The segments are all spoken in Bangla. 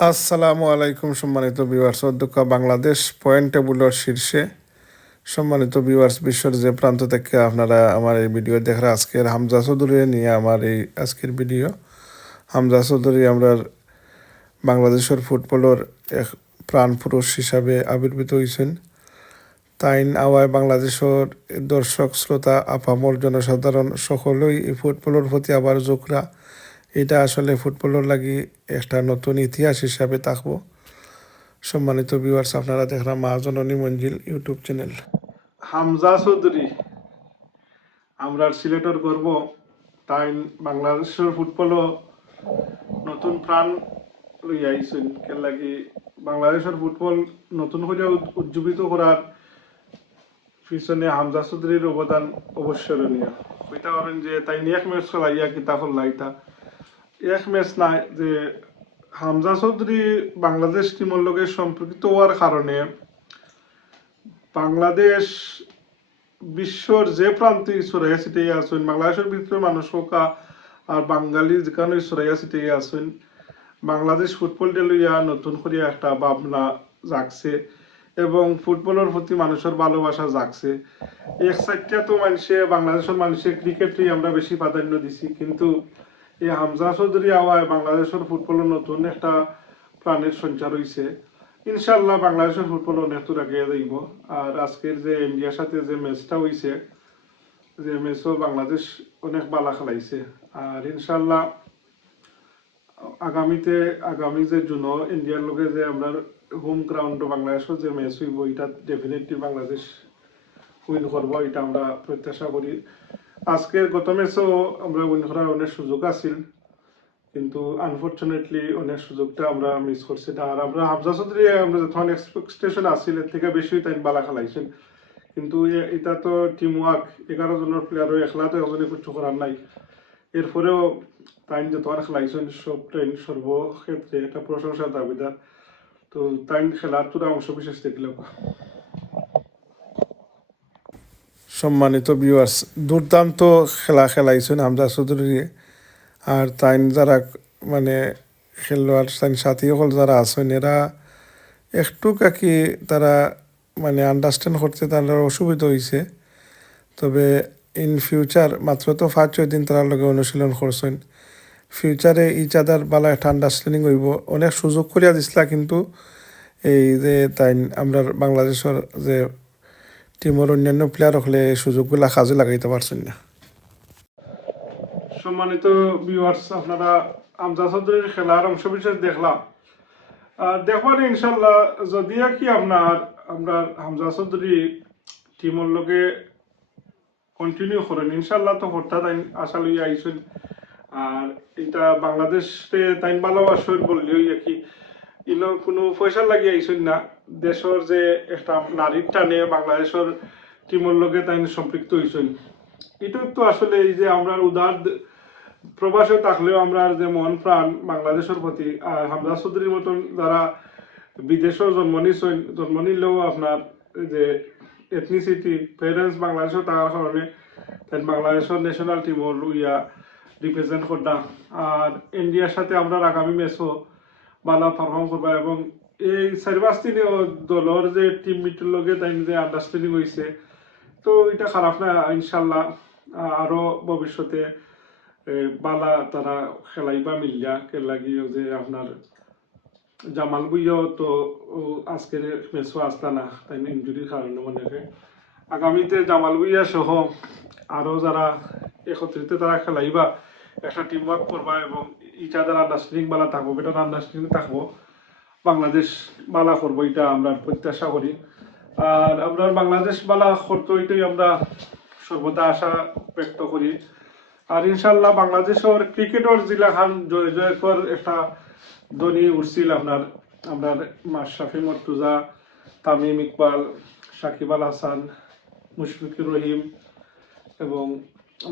আসসালামু আলাইকুম সম্মানিত ভিউয়ার্স অধ্যক্ষ বাংলাদেশ পয়েন্ট টেবুলের শীর্ষে। সম্মানিত ভিউয়ার্স বিশ্বর যে প্রান্ত থেকে আপনারা আমার এই ভিডিও দেখার আজকের হামজা চৌধুরী নিয়ে আমার এই আজকের ভিডিও হামজা চৌধুরী আমরা বাংলাদেশের ফুটবলের এক প্রাণ পুরুষ হিসাবে আবির্ভূত হয়েছেন। তাইন আওয়ায় বাংলাদেশের দর্শক, শ্রোতা, আপামর, জনসাধারণ সকলেই এই ফুটবলের প্রতি আবার জোকরা। এটা আসলে ফুটবলের লাগি একটা নতুন ইতিহাস হিসাবে থাকব। সম্মানিত ভিউয়ার্স আপনারা দেখলাম মা জননী মঞ্জিল ইউটিউব চ্যানেল। হামজা চৌধুরী আমরা সিলেটের গর্ব, তাই বাংলাদেশের ফুটবলও নতুন প্রাণ লই আইছেন। কে লাগি বাংলাদেশের ফুটবল নতুন করে উজ্জীবিত করার পিছনে হামজা চৌধুরীর অবদান অবশ্যরণীয় কইতা পারেন যে তাই নিয়ে এক ম্যাচ খেলাইয়া কিতাব লাইতা। এক ম্যাচ নাই যে হামজা চৌধুরী বাংলাদেশ টিমের লগে সম্পর্কিত হওয়ার কারণে বাংলাদেশ বিশ্বর যে প্রান্তে ছড়াইয়া ছিটাইয়া আছেন। বাংলাদেশের ভিতরে মানুষ হোক আর বাঙালি যেখানে ছড়াইয়া ছিটাইয়া আছেন। বাংলাদেশ ফুটবল লইয়া নতুন করে একটা ভাবনা জাগছে এবং ফুটবলের প্রতি মানুষের ভালোবাসা জাগছে। এক সাইডটা তো মানুষে বাংলাদেশের মানুষে ক্রিকেটই আমরা বেশি প্রাধান্য দিছি। কিন্তু এই হামজা চৌধুরী আওয়ায় বাংলাদেশের ফুটবলের নতুন একটা প্রাণের সঞ্চার হয়েছে ইনশাল্লাহ বাংলাদেশের ফুটবল অনেক দূর আগে যাইব। আর আজকের যে ইন্ডিয়ার সাথে যে ম্যাচটা হয়েছে যে ম্যাচও বাংলাদেশ অনেক বালা খেলাইছে। আর ইনশাল্লাহ আগামীতে, আগামী যে জুন ইন্ডিয়ার লোকে যে আমরা হোম গ্রাউন্ড বাংলাদেশের যে ম্যাচ হইব, এটা ডেফিনেটলি বাংলাদেশ উইন করব, এটা আমরা প্রত্যাশা করি। আজকের গত ম্যাচও আমরা উইন করার অনেক সুযোগ আছিল, কিন্তু আনফর্চুনেটলি অনেক সুযোগটা আমরা মিস করছি আর আমরা হাফজা চৌধুরী, আমরা যখন এক্সপেকটেশন আছিল, এর থেকে বেশি তাই বালা খেলাইছেন। কিন্তু এটা তো টিম ওয়ার্ক এগারো জনের প্লেয়ারও একলা তো একজনে কিছু করার নাই। এরপরেও তাই যত খেলাইছেন, সব টাইম সর্বক্ষেত্রে একটা প্রশংসার দাবিদার। তো তাই খেলার তোরা অংশ বিশেষ দেখলেও সম্মানিত ভিউয়ার্স দুর্দান্ত খেলা খেলাইছেন হামজা চৌধুরী আর তাইন যারা মানে খেলোয়াড়, তাইন সাথী সকল যারা আছেন, এরা একটু কাকি তারা মানে আন্ডারস্ট্যান্ড করতে তাদের অসুবিধা হয়েছে তবে ইন ফিউচার মাত্র তো পাঁচ ছয় দিন তার লগে অনুশীলন করছেন। ফিউচারে ইচ আদার বালা একটা আন্ডারস্ট্যান্ডিং হইব। অনেক সুযোগ করিয়া দিছিলা, কিন্তু এই যে তাই আমরা বাংলাদেশের যে টিমের অন্যান্য প্লেয়ার হলে সুযোগগুলা কাজে লাগাইতে পারছেন না। সম্মানিত ভিউয়ার্স আপনারা আমজা চৌধুরীর খেলার অংশ বিশেষ দেখলাম। আর দেখবেন ইনশাল্লাহ যদিও কি আপনার আমরা হামজা চৌধুরী টিমের লগে কন্টিনিউ করেন ইনশাল্লাহ তো হঠাৎ আইন আশা লইয়া আইসেন আর এটা বাংলাদেশে তাই ভালোবাসেন বললেও ইয়ে কি ইনো কোনো পয়সা লাগিয়ে আইসেন না। দেশের যে একটা নারীর টানে বাংলাদেশের টিমের লগে তাই সম্পৃক্ত হইছেন এটা তো আসলে এই যে আমরা উদার প্রবাসে থাকলেও আমরা যে মন প্রাণ বাংলাদেশের প্রতি, আর হামজা চৌধুরীর মতন যারা বিদেশেও জন্ম নিছেন, জন্ম নিলেও আপনার যে এথনিসিটি পেরেন্টস বাংলাদেশও থাকার কারণে তাই বাংলাদেশের ন্যাশনাল টিমও লইয়া রিপ্রেজেন্ট করতাম। আর ইন্ডিয়ার সাথে আমরা আগামী ম্যাচও ভালো পারফর্ম করবা এবং এই চারি পাঁচ দলের যে টিম মিটের লগে তাই যে আন্ডারস্ট্যান্ডিং হয়েছে তো এটা খারাপ না, ইনশাল্লাহ, আরও ভবিষ্যতে বালা তারা খেলাইবা মিলিয়া কে লাগিও যে আপনার জামাল বুইও তো আজকের ম্যাচও আসতা না, তাই ইঞ্জুরির কারণে মনে আগামীতে জামাল বুইয়া সহ আরও যারা একত্রিত তারা খেলাইবা একটা টিম ওয়ার্ক করবা এবং ইটাদের আন্ডারস্ট্যান্ডিং বালা থাকব বেটার আন্ডারস্ট্যান্ডিং থাকব। বাংলাদেশ বালা করব, এটা আমরা প্রত্যাশা করি। আর আমরা বাংলাদেশ বালা করতো এটাই আমরা সর্বদা আশা ব্যক্ত করি। আর ইনশাল্লাহ বাংলাদেশের ক্রিকেটের জেলা খান জয় জয়কর একটা ধনী উঠছিল আপনার আমরা মাশরাফি মর্তুজা, তামিম ইকবাল, সাকিব আল হাসান, মুশফিকুর রহিম এবং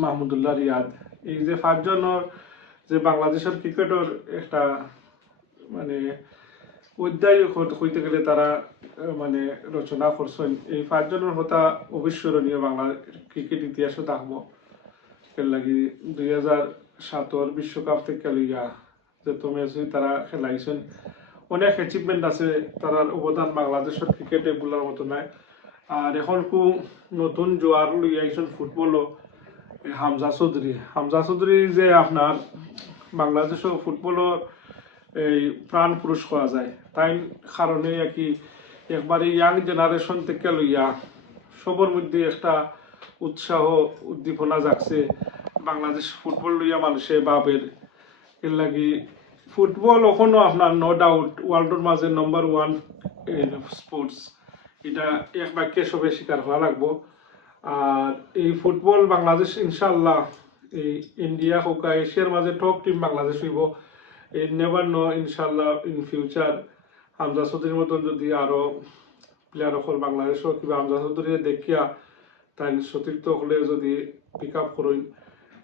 মাহমুদুল্লাহ রিয়াদ। এই যে পাঁচজনের যে বাংলাদেশের ক্রিকেটের একটা মানে অধ্যায় হত- হইতে গেলে তারা মানে রচনা করছেন। এই পাঁচজনের কথা অবিস্মরণীয় বাংলা ক্রিকেট ইতিহাসও থাকব লাগি দুই হাজার সাতর বিশ্বকাপ থেকে লইয়া যত ম্যাচ তারা খেলাইছেন। অনেক অ্যাচিভমেন্ট আছে তার অবদান বাংলাদেশের ক্রিকেটে বলার মতো নাই। আর এখন কু নতুন জোয়ার লই আইসন ফুটবলও। হামজা চৌধুরী। হামজা চৌধুরী যে আপনার বাংলাদেশের ফুটবলের এই প্রাণ পুরুষ করা যায়। তাই কারণে আর কি একবারে ইয়াং জেনারেশন থেকে লইয়া সবার মধ্যে একটা উৎসাহ, উদ্দীপনা জাগছে। বাংলাদেশ ফুটবল লইয়া মানুষে বাপের এর লাগি ফুটবল এখনও আপনার নো ডাউট ওয়ার্ল্ডের মাঝে নম্বর ওয়ান স্পোর্টস এটা এক বাক্যে সবে স্বীকার হওয়া লাগবো। আর এই ফুটবল বাংলাদেশ ইনশাল্লাহ এই ইন্ডিয়া হোক এশিয়ার মাঝে টপ টিম বাংলাদেশ হইব। এই নেভার নো ইনশাল্লাহ ইন ফিউচার হামজা চৌধুরীর মতন যদি আরও প্লেয়ার অকল বাংলাদেশও কিবা হামজা চৌধুরী দেখিয়া তাই সতীর্থ হলে যদি পিক আপ করেন,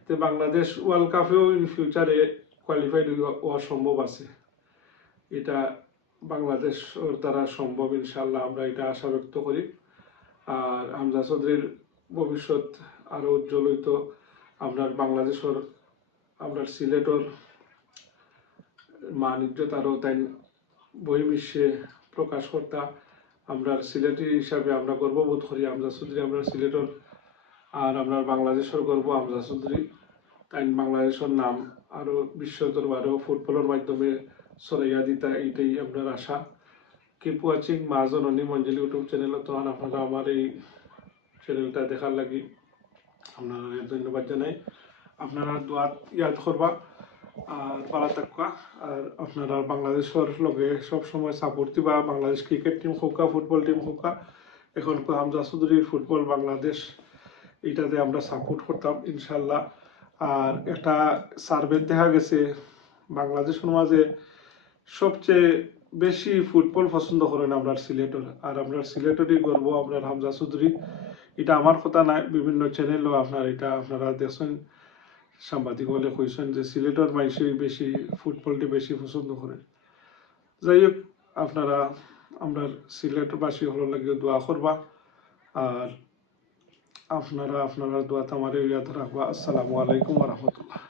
তে বাংলাদেশ ওয়ার্ল্ড কাপেও ইন ফিউচারে কোয়ালিফাইড হওয়া সম্ভব আছে। এটা বাংলাদেশের দ্বারা সম্ভব ইনশাল্লাহ আমরা এটা আশা ব্যক্ত করি। আর হামজা চৌধুরীর ভবিষ্যৎ আরও উজ্জ্বল হইতো। আমরা বাংলাদেশের, আমরা সিলেটর মান ইজ্জত আরও তাই বহির্বিশ্বে প্রকাশ কর্তা। সিলেটি হিসাবে আমরা গর্ববোধ করি আমজা চৌধুরী, আমরা সিলেটর আর আমরা বাংলাদেশের গর্ব আমজা চৌধুরী। তাই বাংলাদেশের নাম আরও বিশ্ব দরবারেও ফুটবলের মাধ্যমে ছড়াইয়া দিতা, এইটাই আপনার আশা। কিপ ওয়াচিং মা জননী মঞ্জলি ইউটিউব চ্যানেল তখন আপনারা আমার এই চ্যানেলটা দেখার লাগি আপনারা ধন্যবাদ জানাই। আপনারা দোয়াত ইয়াদ করবা আর পালা থাকবা। আর আপনারা বাংলাদেশের লগে সব সময় সাপোর্ট দিবা। বাংলাদেশ ক্রিকেট টিম হোকা ফুটবল টিম হোকা। এখন হামজা চৌধুরীর ফুটবল বাংলাদেশ, এটাতে আমরা সাপোর্ট করতাম ইনশাল্লাহ আর একটা সার্ভে দেখা গেছে, বাংলাদেশের মাঝে সবচেয়ে বেশি ফুটবল পছন্দ করেন আমরা সিলেটর। আর আমরা সিলেটরই গর্ব আপনার হামজা চৌধুরী। এটা আমার কথা নাই বিভিন্ন চ্যানেলও আপনার এটা আপনারা দেখছেন, সাংবাদিক বলে কইছেন যে সিলেটের মানুষই বেশি ফুটবলটি বেশি পছন্দ করে যাই হোক, আপনারা, আমরা সিলেটবাসী হল লাগে দোয়া করবা, আর আপনারা আপনারা দোয়া তামারে ইয়াদ রাখবা। আসসালামু আলাইকুম রহমতুল্লাহ।